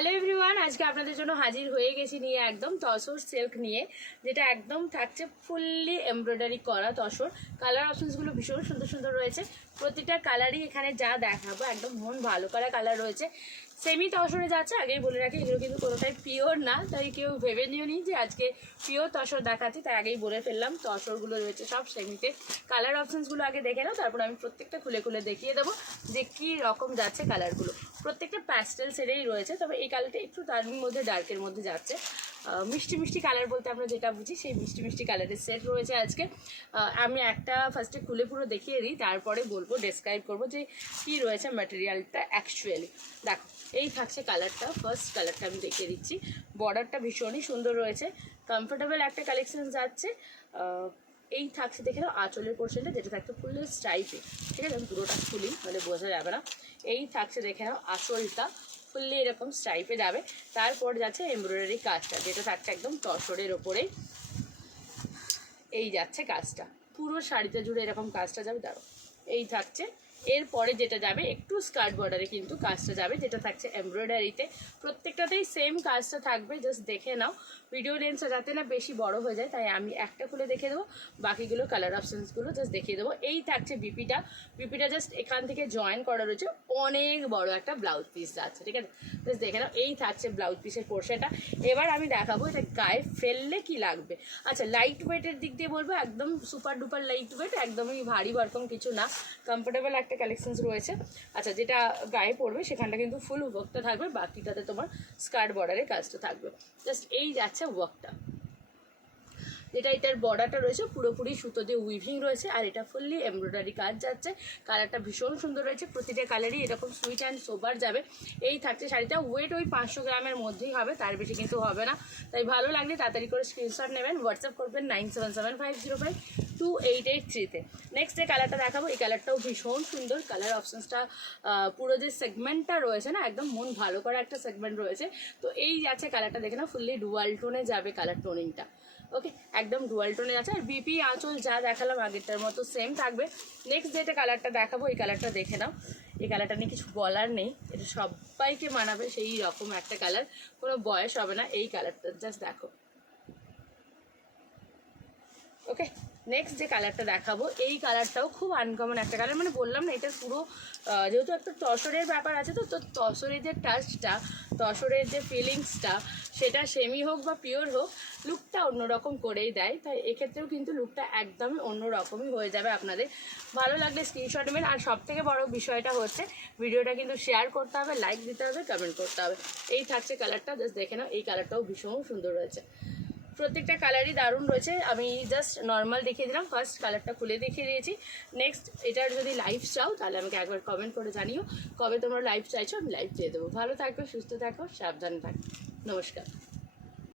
Hello everyone, আজকে আপনাদের জন্য হাজির হয়ে গেছি নিয়ে একদম তসর সিল্ক নিয়ে, যেটা একদম থাকছে ফুললি এমব্রয়ডারি করা তসর। কালার অপশনসগুলো ভীষণ সুন্দর সুন্দর রয়েছে। প্রতিটা কালারই এখানে যা দেখাবো একদম মন ভালো করা কালার রয়েছে। সেমি তসরে যাচ্ছে, আগেই বলে রাখি এগুলো কিন্তু কোনোটাই পিওর না, তাই কেউ ভেবে নিও নি যে আজকে পিওর তসর দেখাচ্ছি, তাই আগেই বলে ফেললাম। তসরগুলো রয়েছে সব সেমিতে। কালার অপশনসগুলো আগে দেখে নাও, তারপর আমি প্রত্যেকটা খুলে খুলে দেখিয়ে দেবো যে কী রকম যাচ্ছে কালারগুলো। প্রত্যেকটা প্যাস্টেল শেডেই রয়েছে, তবে এই কালারটা একটু তার মধ্যে ডার্কের মধ্যে যাচ্ছে। মিষ্টি মিষ্টি কালার বলতে আমরা যেটা বুঝি সেই মিষ্টি মিষ্টি কালারের সেট রয়েছে আজকে। আমি একটা ফার্স্টে খুলে পুরো দেখিয়ে দিই, তারপরে বলবো ডেসক্রাইব করবো যে কী রয়েছে ম্যাটেরিয়ালটা অ্যাকচুয়ালি। দেখো, এই থাকছে কালারটা। ফার্স্ট কালারটা আমি দেখিয়ে দিচ্ছি। বর্ডারটা ভীষণই সুন্দর রয়েছে, কমফোর্টেবল একটা কালেকশন যাচ্ছে। এই থাকছে দেখে নাও আঁচলের পোর্শনটা, যেটা থাকছে ফুল স্ট্রাইপে। ঠিক আছে, আমি পুরোটা খুলি মানে বোঝা যাবে না। এই থাকছে দেখে নাও আঁচলটা ফুললি এরকম স্ট্রাইপে যাবে। তারপর যাচ্ছে এমব্রয়ডারি কাজটা, যেটা থাকছে একদম তসরের ওপরেই। এই যাচ্ছে কাজটা পুরো শাড়িতে জুড়ে এরকম কাজটা যাবে। দাঁড়ো, এই থাকছে। এরপরে যেটা যাবে একটু স্কার্ট বর্ডারে কিন্তু কাজটা যাবে, যেটা থাকছে এমব্রয়ডারিতে। প্রত্যেকটাতেই সেম কাজটা থাকবে, জাস্ট দেখে নাও। ভিডিও লেন্সটা যাতে না বেশি বড় হয়ে যায়, তাই আমি একটা খুলে দেখে দেবো, বাকিগুলো কালার অপশানসগুলো জাস্ট দেখিয়ে দেবো। এই থাকছে বিপিটা। বিপিটা জাস্ট এখান থেকে জয়েন করা রয়েছে, অনেক বড় একটা ব্লাউজ পিস যাচ্ছে। ঠিক আছে, জাস্ট দেখে নাও। এই থাকছে ব্লাউজ পিসের পোর্শনটা। এবার আমি দেখাবো এটা গায়ে ফেললে কি লাগবে। আচ্ছা, লাইট ওয়েটের দিক দিয়ে বলবো একদম সুপার ডুপার লাইট ওয়েট, একদমই ভারী ভরকম কিছু না, কমফোর্টেবল একটা কালেকশনস রয়েছে। আচ্ছা, যেটা গায়ে পড়বে সেখানটা কিন্তু ফুল ওয়ার্কটা থাকবে, বাকিটাতে তোমার স্কার্ট বর্ডারে কাজটা থাকবে। জাস্ট এই যাচ্ছে ওয়ার্কটা, যেটা এটার বর্ডারটা রয়েছে পুরোপুরি সুতো দিয়ে উইভিং রয়েছে, আর এটা ফুললি এমব্রয়ডারি কাজ যাচ্ছে। কালারটা ভীষণ সুন্দর রয়েছে, প্রতিটা কালারই এরকম সুইট অ্যান্ড সোবার যাবে। এই থাকছে শাড়িটা। ওয়েট ওই 500 গ্রামের মধ্যেই হবে, তার বেশি কিন্তু হবে না। তাই ভালো লাগলে তাড়াতাড়ি করে স্ক্রিনশট নেবেন, হোয়াটসঅ্যাপ করবেন 9775052883-তে। নেক্সট যে কালারটা দেখাবো, এই কালারটাও ভীষণ সুন্দর। কালার অপশনসটা পুরো যে সেগমেন্টটা রয়েছে না, একদম মন ভালো করা একটা সেগমেন্ট রয়েছে। তো এই যাচ্ছে কালারটা, দেখে না ফুললি ডুয়াল টোনে যাবে কালার টোনিংটা। ওকে, একদম ডুয়াল টোনের আছে। আর বিপি আঁচল যা দেখালাম আগেরটার মতো সেম থাকবে। নেক্সট যেটা কালারটা দেখাবো, এই কালারটা দেখে নাও। এই কালারটা নিয়ে কিছু বলার নেই, এটা সবাইকে মানাবে সেই রকম একটা কালার, কোনো বয়স হবে না। এই কালারটা জাস্ট দেখো। ওকে, নেক্সট যে কালারটা দেখাবো, এই কালারটাও খুব আনকমন একটা কালার। মানে বললাম না, এটা পুরো যেহেতু একটা তসরের ব্যাপার আছে, তো তসরের যে টাচটা, তসরের যে ফিলিংসটা, সেটা সেমি হোক বা পিওর হোক, লুকটা অন্যরকম করেই দেয়। তাই এক্ষেত্রেও কিন্তু লুকটা একদমই অন্যরকমই হয়ে যাবে। আপনাদের ভালো লাগলে স্ক্রিনশট নেবেন। আর সবথেকে বড় বিষয়টা হচ্ছে ভিডিওটা কিন্তু শেয়ার করতে হবে, লাইক দিতে হবে, কমেন্ট করতে হবে। এই থাকছে কালারটা, জাস্ট দেখে নাও। এই কালারটাও ভীষণ সুন্দর রয়েছে, প্রত্যেকটা কালারই দারুণ রয়েছে। আমি জাস্ট নর্মাল দেখিয়ে দিলাম, ফার্স্ট কালারটা খুলে দেখিয়ে দিয়েছি। নেক্সট এটার যদি লাইভ চাও তাহলে আমাকে একবার কমেন্ট করে জানিও কবে তোমরা লাইভ চাইছো, আমি লাইভ দিয়ে দেবো। ভালো থাকো, সুস্থ থাকো, সাবধানে থাকো। নমস্কার।